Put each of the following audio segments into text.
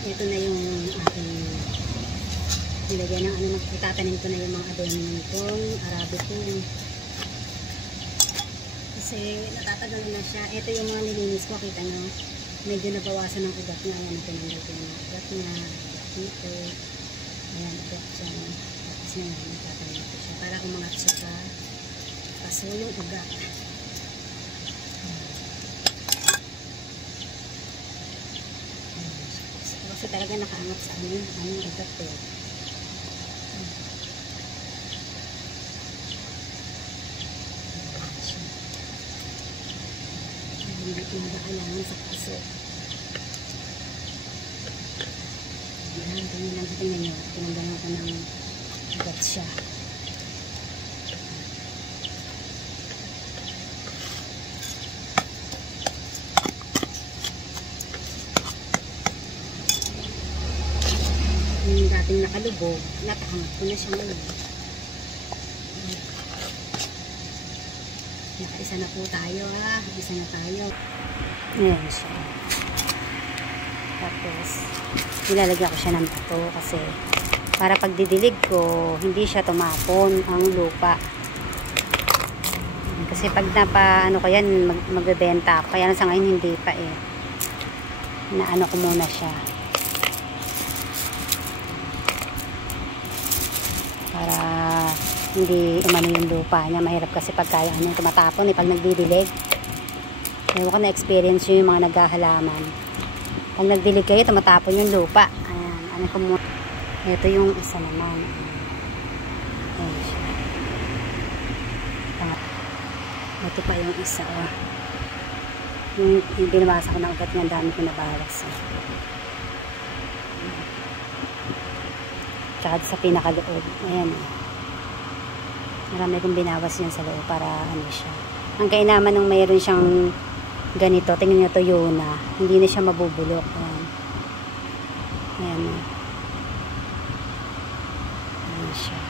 Ito na yung aking nilagyan ng ano, itatanim ko na yung mga adonin kong Arabico. Kasi natatagal na siya. Ito yung mga nilinis ko, kita nyo. Medyo nabawasan ng ugat niya. Ayan, tinanggal ko yung ugat niya. Dito. Ayan, ugat siya. Tapos na yan, natatanim ko siya. Para umangat siya sa paso yung ugat. Kasi talaga nakaangat sa ano ugat to. Hindi ko nakailangan sa paso. Ayan, tingnan lang, tingnan nyo. Tinanggalan ko ng ugat siya. Yung dating nakalubog, nakaangat ko na siya ngayon. Nakaisa na po tayo ha. Isa na tayo. Ayan siya. Tapos, nilalagyan ko siya ng bato kasi para pagdidilig ko, hindi siya tumapon ang lupa. Kasi pag ano ko yan, magbebenta ako. Kaya sa ngayon hindi pa eh. Naano ko muna siya. Para hindi umano yung lupa niya. Mahirap kasi pagka ano, tumatapon eh, pag nagdidilig. Ewan ko na experience yun yung mga naghahalaman. Pag nagdilig kayo, tumatapon yung lupa. Ayan, ano ko muna. Ito yung isa naman. Ayan siya. Ito pa yung isa. Oh. Yung binabasa ko na ugat niya, dami ko nabawas. Tsaka sa pinakaloob. Ayan. Marami kong binawas yan sa loob para ano siya. Ang kainaman nung mayroon siyang ganito, tingnan nyo, tuyo na. Hindi na siya mabubulok. Ayan. Ayan. Ayan siya.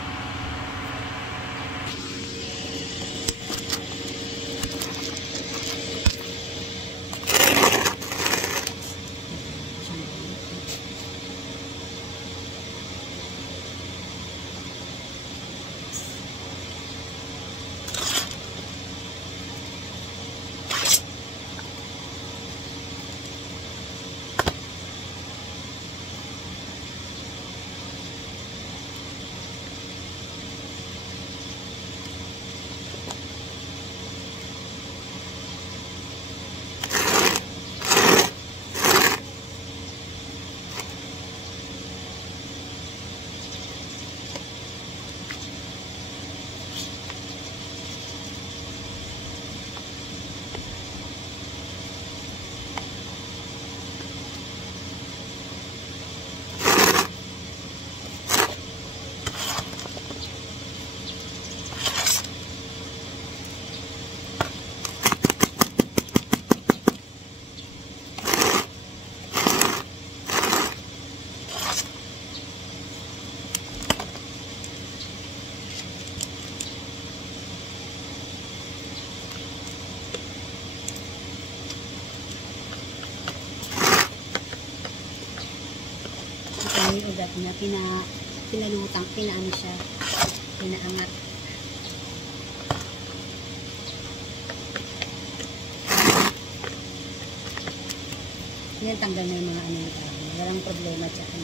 Yung ugat niya, pinalutang, pinaano siya, pinaangat. Yan, tanggal na yung mga ano nito. Walang problema dyan.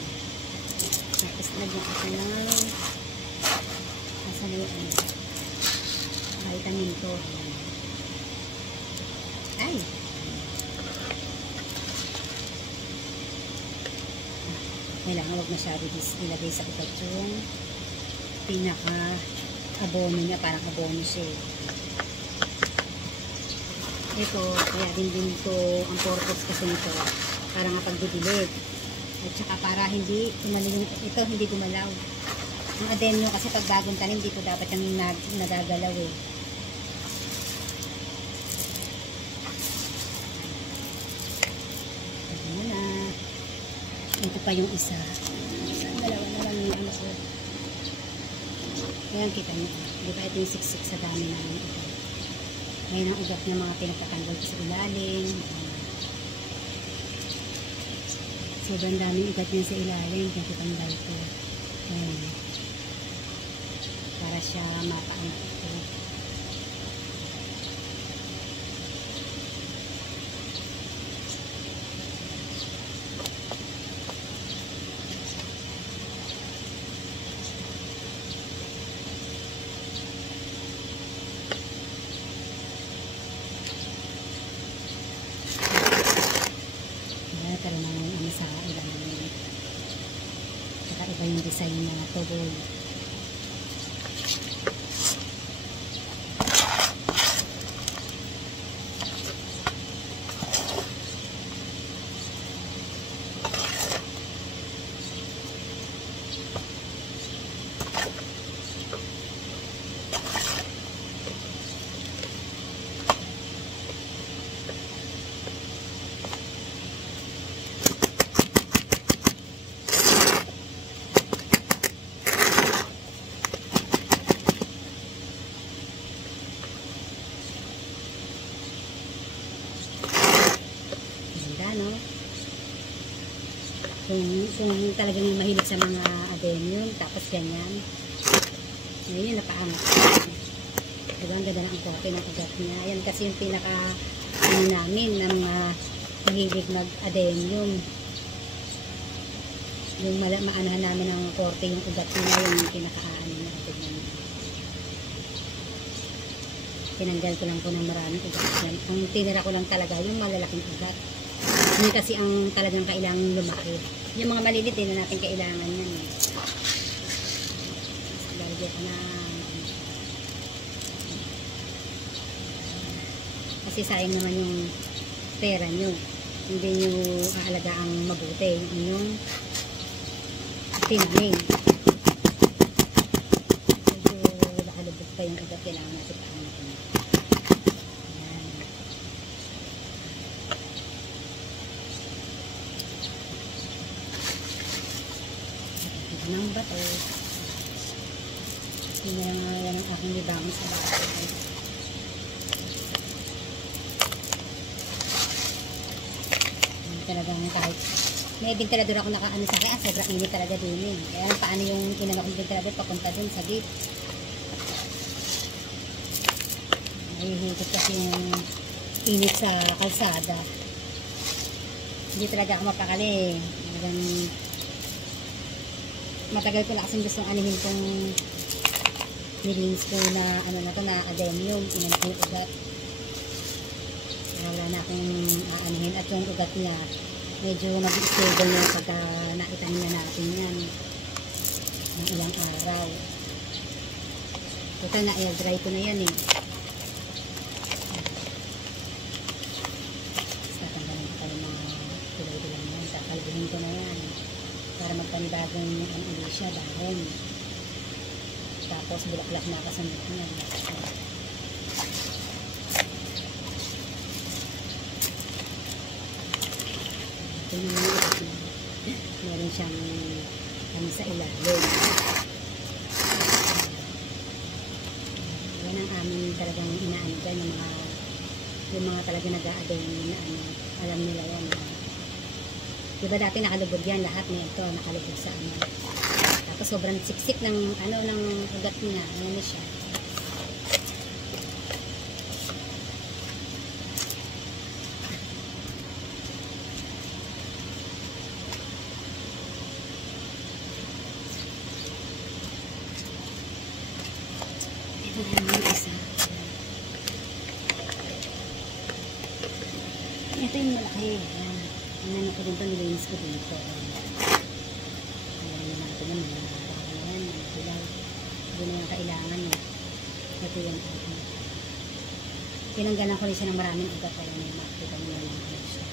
Tapos lagyan ko siya ng asan na yung ano, vitamin to. Ay! Kailangan huwag masyado ilagay sa ugat yung pinaka-abono niya, parang abono siya. Ito, kaya din ko ang purpose kasi nito, para nga pagdidilig. At saka para hindi tumaling, ito hindi gumalaw. Ang adenyo kasi pag bagong tanim, dito dapat yung nagagalaw eh. Ito pa yung isa. Dalawa na lang yung ano sir. Ayan, kita nyo. Di ba ito yung siksik sa dami namin ito. Ngayon ang ugat ng mga pinagtatanggal ko sa ilalim. Sobrang daming ugat niya sa ilalim. Kaya tutanggal ko. Ayan. Para siya mapaangat ito. Karoon ng ano sa ilalim. Saka iba yung design na tubol. No? Kung talagang mahilig sa mga adenyum, tapos ganyan, ngayon napaangat. Diba, ang ganda ng kote ng ugat niya. Ayan kasi yung pinaka ano namin ng mga mahilig mag-adenyum. Yung maanahan namin ng korte yung ugat niya, yung pinaka-ano na adenyum. Tinanggal ko lang po ng maraming ugat yan. Ang tinira ko lang talaga yung malalaking ugat. Yun kasi ang talagang kailangan lumaki. Yung mga malilit din na natin kailangan yan. Lalagyan ko na. Kasi sayang naman yung pera nyo. Hindi nyo aalagaan mabuti. Yung inyong tinamin. Medyo nakalubog pa yung ugat. Kailangan natin paangatin. Ng bato. Yun na yan ang aking libangon sa bahay. Talagang kahit may ventilador ako nakaano sa akin, sobrang init talaga din eh. Kaya paano yung kinano kong ventilador papunta dun sa gate. Nahihigit kasi yung init sa kalsada. Hindi talaga ako mapakali. Talagang matagal ko na kasing gustong anihin kong nilinis ko na ano na to na adenyum, inanak yung ugat. Wala na akong aanihin at yung ugat niya medyo nag-stable na pagka naitanim na natin yan ng ilang araw. Total na air dry ko na yan eh. Tatanggalin ko pa yung mga tulay-tulay na yan. Takalbuhin ko na yan para magpanibagong ang ulit siya dahon. Tapos bulaklak na kasunod niya. Ito yung ulit na meron siyang ano sa ilalim. Yan ang amin talagang inaano dyan yung mga talaga nag-a-adoy na ano, alam nila yan. Diba dati nakalubog yan lahat na ito, nakalubog sa ano. Tapos sobrang siksik ng ano ng ugat niya. Ayan na siya. Ito na yung isa. Ito yung malaki. Ayan. Ano ko dito, nilinis ko dito. Ayan na natin naman. Ayan, nagbilaw. Hindi na yung kailangan. Ito yung ating. Tinanggalan ko rin siya ng maraming ugat. Ayan na yung makikita nyo na lang siya.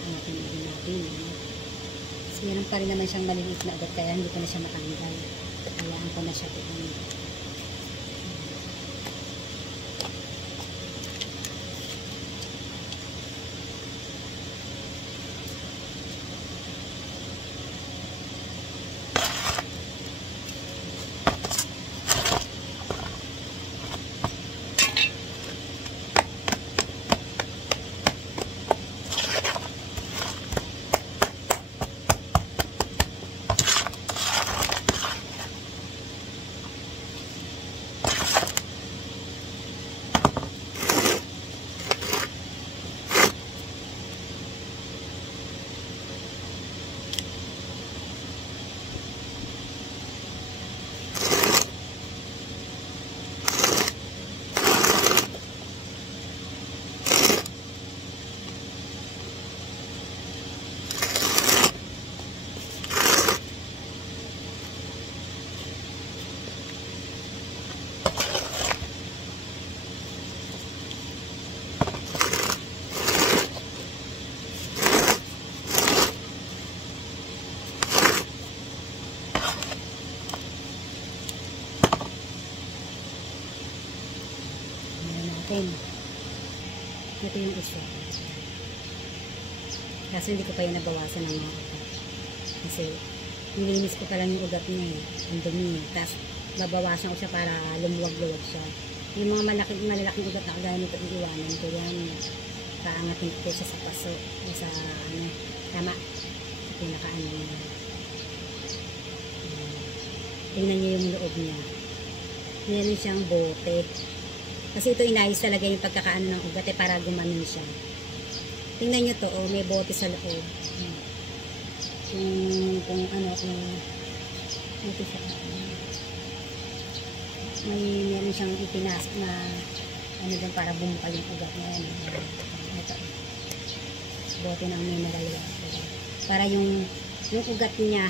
Ang ating din natin. Kasi meron pa rin naman siyang maliliit na ugat. Kaya hindi ko na siya matanggal. Hayaan ko na siya doon. natin. Ito yung isa. Kaso hindi ko pa yung nabawasan ng mga ugat. Kasi nilinis ko pa lang yung ugat niya eh. Ang dumi. Tapos babawasan ko siya para lumuwag-luwag siya. Yung mga malalaking ugat na kagaya nito, iiwanan ko yan. Paangatin ko siya sa paso. Sa ano, tama. Sa pinaka-ano niya. Tingnan niyo yung loob niya. Meron siyang bote. Kasi ito inayos talaga yung pagkakaano ng ugat eh, para gumanon siya. Tingnan nyo to, oh, may bote sa loob. Kung ano, kung ito siya. Meron siyang ipinasok na ano dyan para bumukal yung ugat niya. Ito. Bote ng mineral water. Para yung ugat niya,